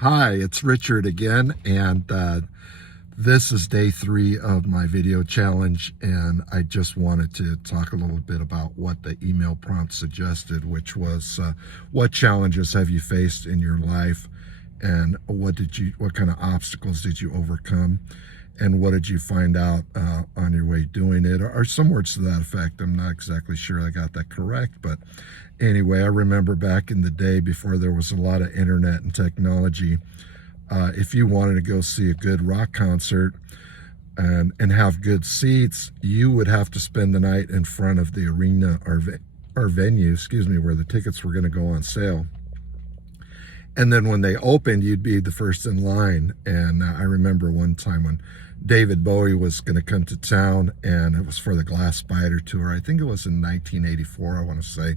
Hi, it's Richard again, and this is day 3 of my video challenge, and I just wanted to talk a little bit about what the email prompt suggested, which was what challenges have you faced in your life, and what kind of obstacles did you overcome, and what did you find out on your way doing it, or some words to that effect. I'm not exactly sure I got that correct, but anyway, I remember back in the day before there was a lot of internet and technology, if you wanted to go see a good rock concert and have good seats, you would have to spend the night in front of the arena or venue, where the tickets were going to go on sale. And then when they opened, you'd be the first in line. And I remember one time when David Bowie was going to come to town, and it was for the Glass Spider tour. I think it was in 1984, I want to say.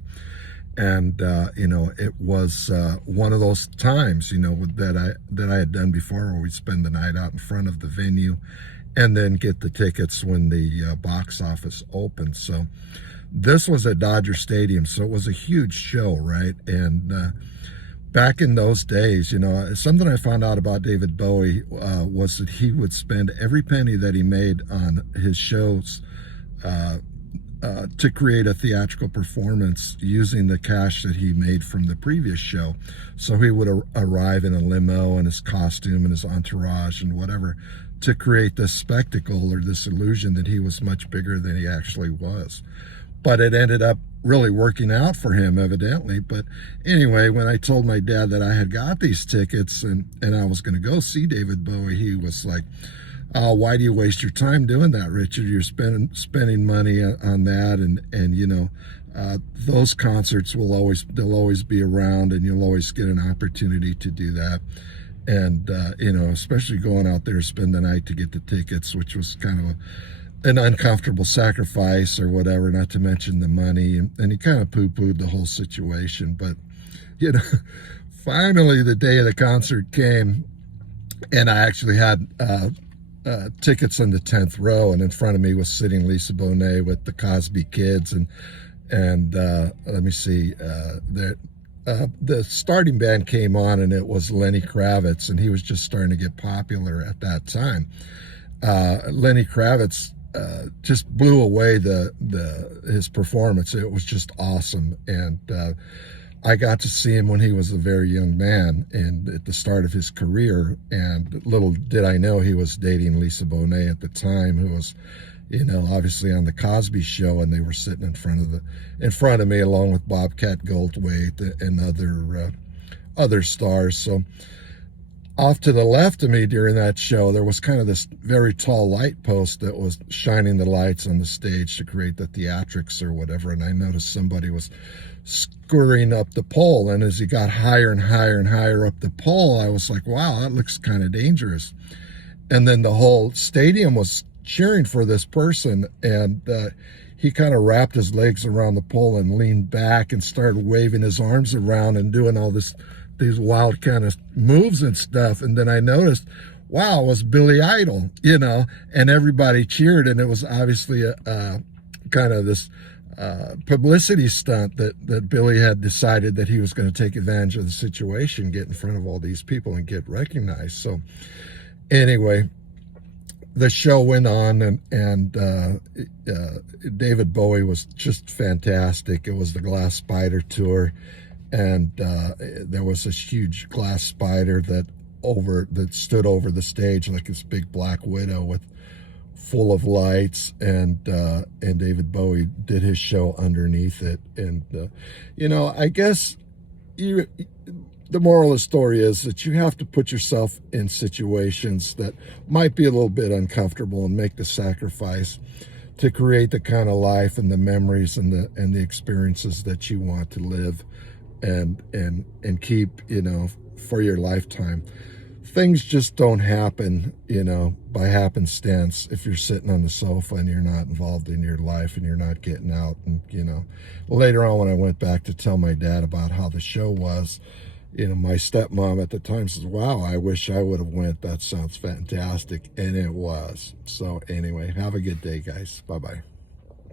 And it was one of those times, that I had done before, where we'd spend the night out in front of the venue and then get the tickets when the box office opened. So this was at Dodger Stadium, so it was a huge show, right? And back in those days, something I found out about David Bowie was that he would spend every penny that he made on his shows to create a theatrical performance using the cash that he made from the previous show. So he would arrive in a limo and his costume and his entourage and whatever to create this spectacle or this illusion that he was much bigger than he actually was. But it ended up really working out for him, evidently. But anyway, when I told my dad that I had got these tickets and I was going to go see David Bowie, he was like, why do you waste your time doing that, Richard? You're spending money on that, and those concerts they'll always be around, and you'll always get an opportunity to do that. And especially going out there to spend the night to get the tickets, which was kind of an uncomfortable sacrifice or whatever, not to mention the money. And he kind of poo-pooed the whole situation. But finally the day of the concert came, and I actually had tickets in the 10th row, and in front of me was sitting Lisa Bonet with the Cosby Kids, and let me see, the starting band came on, and it was Lenny Kravitz, and he was just starting to get popular at that time. Lenny Kravitz just blew away his performance. It was just awesome, and I got to see him when he was a very young man and at the start of his career. And little did I know he was dating Lisa Bonet at the time, who was, obviously on the Cosby Show, and they were sitting in front of me along with Bobcat Goldthwait and other stars. So off to the left of me during that show, there was kind of this very tall light post that was shining the lights on the stage to create the theatrics or whatever. And I noticed somebody was scurrying up the pole. And as he got higher and higher and higher up the pole, I was like, wow, that looks kind of dangerous. And then the whole stadium was cheering for this person. And he kind of wrapped his legs around the pole and leaned back and started waving his arms around and doing all these wild kind of moves and stuff. And then I noticed, wow, it was Billy Idol, and everybody cheered. And it was obviously a kind of this publicity stunt that Billy had decided that he was going to take advantage of the situation, get in front of all these people and get recognized. So anyway, the show went on, and David Bowie was just fantastic. It was the Glass Spider tour. And there was this huge glass spider that stood over the stage like this big black widow full of lights, and David Bowie did his show underneath it. And I guess the moral of the story is that you have to put yourself in situations that might be a little bit uncomfortable and make the sacrifice to create the kind of life and the memories and the experiences that you want to live and keep, for your lifetime. Things just don't happen, by happenstance if you're sitting on the sofa and you're not involved in your life and you're not getting out. And, later on when I went back to tell my dad about how the show was, my stepmom at the time says, wow, I wish I would have went. That sounds fantastic. And it was. So anyway, have a good day, guys. Bye-bye.